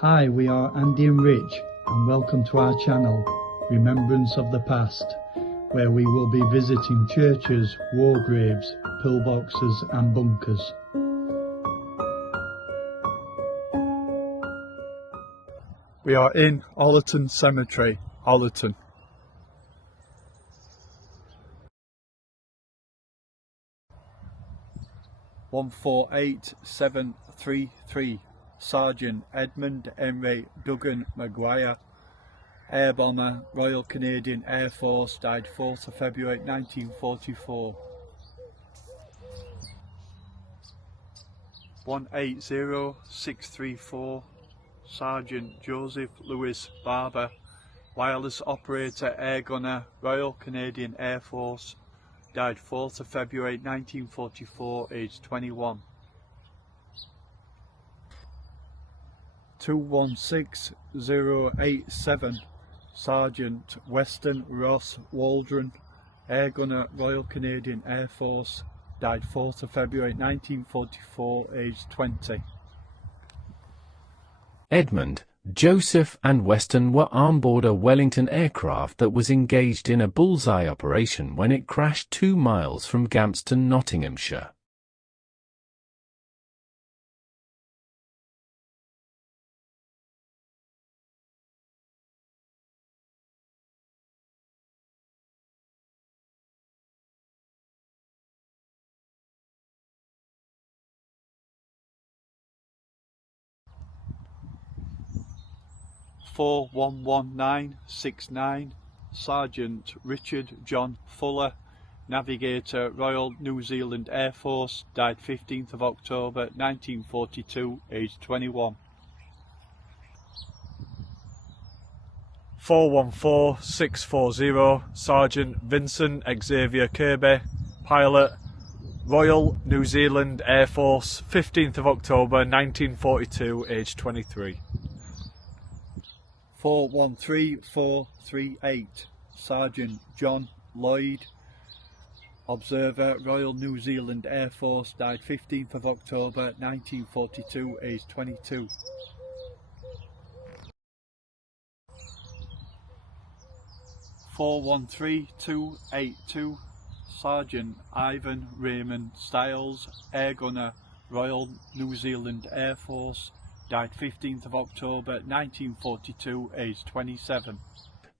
Hi, we are Andy and Rich, and welcome to our channel, Remembrance of the Past, where we will be visiting churches, war graves, pillboxes and bunkers. We are in Ollerton Cemetery, Ollerton. (148,733) Sergeant Edmund Emory Duggan Maguire, air bomber, Royal Canadian Air Force, died 4th of February 1944. 180,634 Sergeant Joseph Lewis Barber, wireless operator, air gunner, Royal Canadian Air Force, died 4th of February 1944, aged 21. 216087 Sergeant Weston Ross Waldron, air gunner, Royal Canadian Air Force, died 4th of February 1944, aged 20. Edmund, Joseph and Weston were on board a Wellington aircraft that was engaged in a bullseye operation when it crashed 2 miles from Gampston, Nottinghamshire. (41169) Sergeant Richard John Fuller, navigator, Royal New Zealand Air Force, died 15th of October 1942, aged 21. (414,640) Sergeant Vincent Xavier Kirby, pilot, Royal New Zealand Air Force, 15th of October 1942, aged 23. 413438 Sergeant Jongh LLoyd, observer, Royal New Zealand Air Force, died 15th of October 1942, aged 22. 413282 Sergeant Ivan Raymond Styles, air gunner, Royal New Zealand Air Force, died 15th of October 1942, aged 27.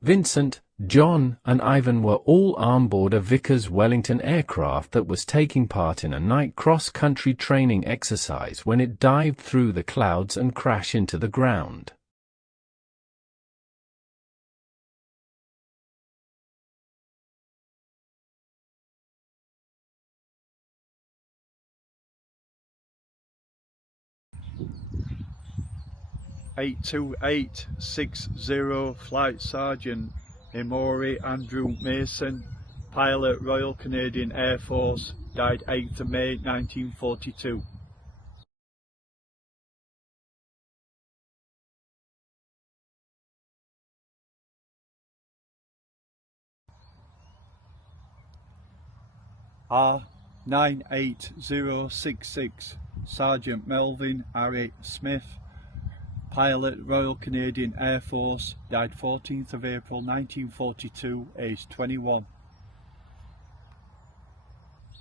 Vincent, John and Ivan were all on board a Vickers Wellington aircraft that was taking part in a night cross-country training exercise when it dived through the clouds and crashed into the ground. (82860) Flight Sergeant Emory Andrew Mason, pilot, Royal Canadian Air Force, died 8th of May 1942. (98066) Sergeant Melvin Harry Smith, pilot, Royal Canadian Air Force, died 14th of April 1942, aged 21.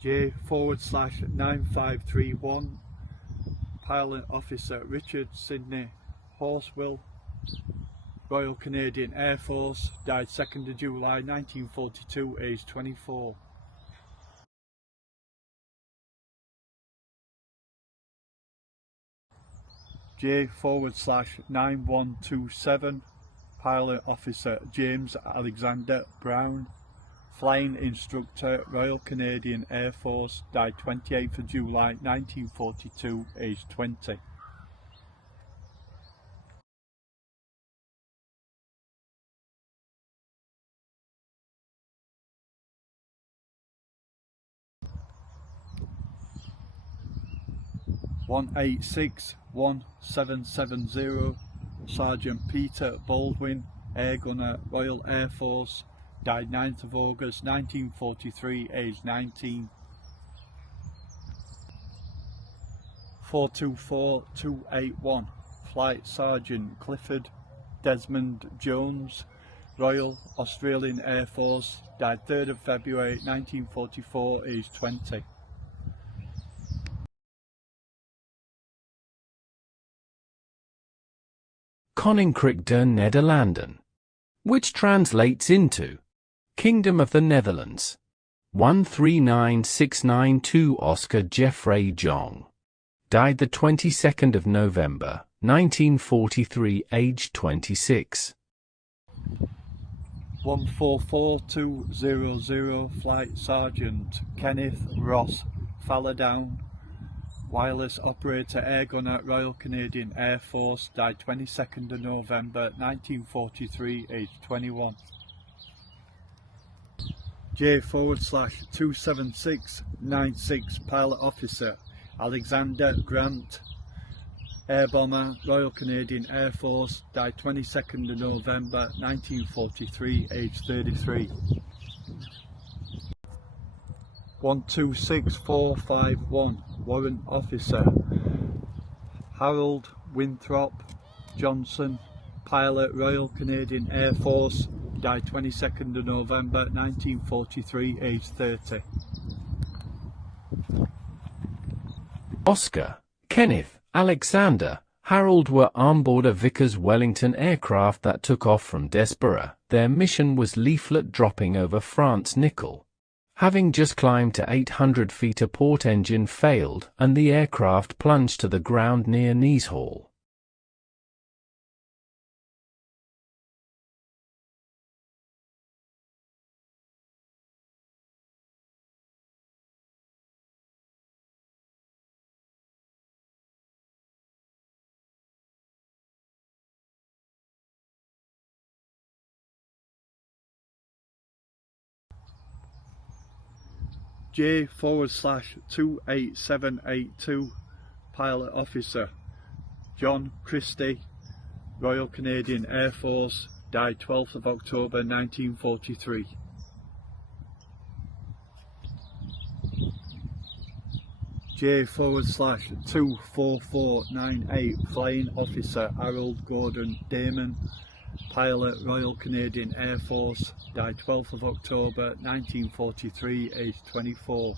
J/9531 pilot officer Richard Sidney Horswill, Royal Canadian Air Force, died 2nd of July 1942, aged 24. J/9127 pilot officer James Alexander Brown, flying instructor, Royal Canadian Air Force, died 28th of July 1942, aged 20. (1861770) Sergeant Peter Baldwin, air gunner, Royal Air Force, died 9th of August 1943, aged 19. 424281 Flight Sergeant Clifford. Desmond Jones, Royal Australian Air Force, died 3rd of February 1944, aged 20. Koninkrijk der Nederlanden, which translates into Kingdom of the Netherlands. 139692 Oscar Geoffrey Jongh, died the 22nd of November 1943, aged 26. 144200 Flight Sergeant Kenneth Ross Fallowdown, wireless operator air gunner Royal Canadian Air Force, died 22nd of November 1943, aged 21. J/27696 pilot officer Alexander Grant, air bomber Royal Canadian Air Force, died 22nd of November 1943, aged 33. 126451 warrant officer Harold Winthrop Johnson, pilot Royal Canadian Air Force, died 22nd of November 1943, aged 30. Oscar, Kenneth, Alexander, Harold were on board a Vickers Wellington aircraft that took off from Desborough. Their mission was leaflet dropping over France Nickel. Having just climbed to 800 feet, a port engine failed and the aircraft plunged to the ground near Neashall. J/28782 pilot officer John Christie, Royal Canadian Air Force, died 12th of October 1943. J/24498 flying officer Harold Gordon Dayman, pilot Royal Canadian Air Force, died 12th of October 1943, aged 24.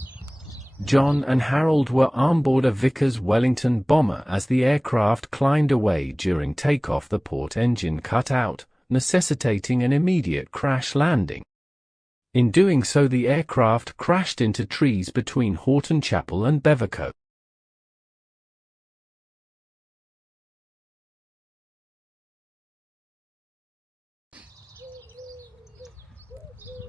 John and Harold were on board a Vickers Wellington bomber. As the aircraft climbed away during takeoff, the port engine cut out, necessitating an immediate crash landing. In doing so, the aircraft crashed into trees between Horton Chapel and Bevercote.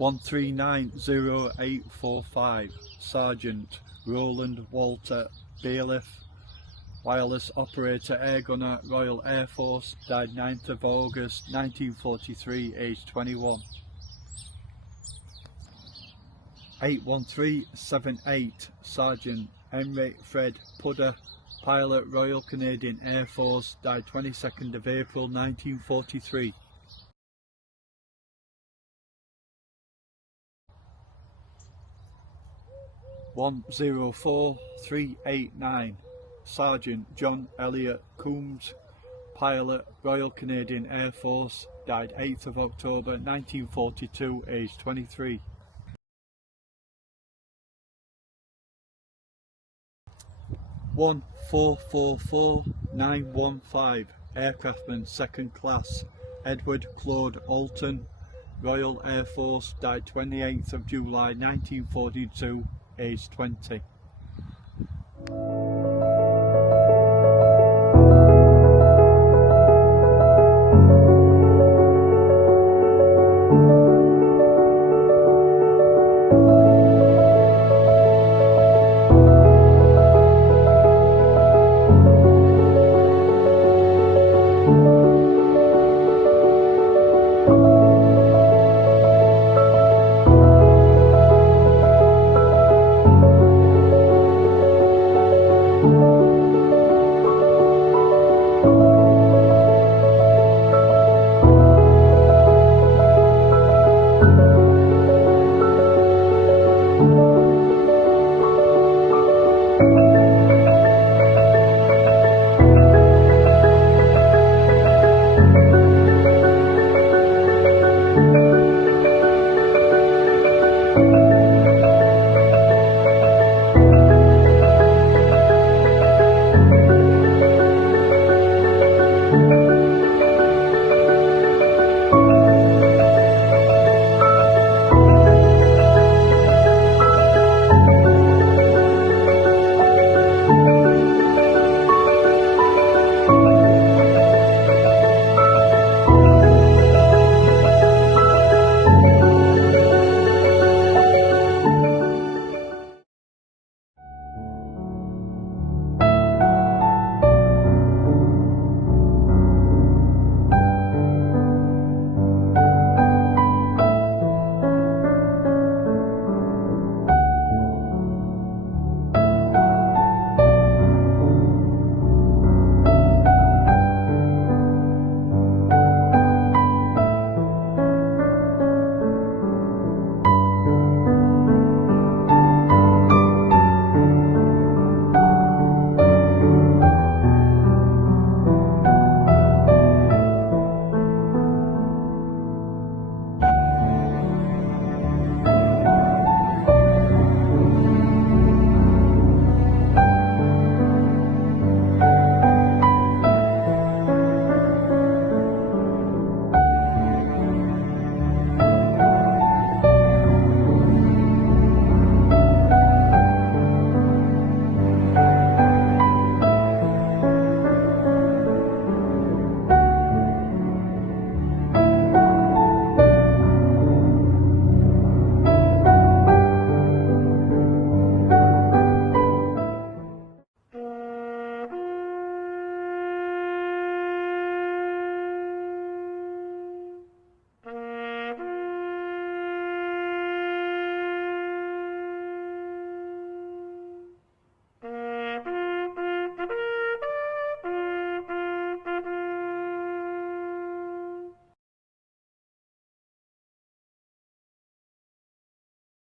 (1390845) Sergeant Roland Walter Ballauff, wireless operator air gunner Royal Air Force, died 9th of August 1943, aged 21. 81378 Sergeant Emory Fred Puder, pilot Royal Canadian Air Force, died 22nd of April 1943. 104389 Sergeant John Elliott Coombs, pilot Royal Canadian Air Force, died 8th of October 1942, aged 23. 1444915 aircraftman 2nd class Edward Claude Alton, Royal Air Force, died 28th of July 1942, aged 20.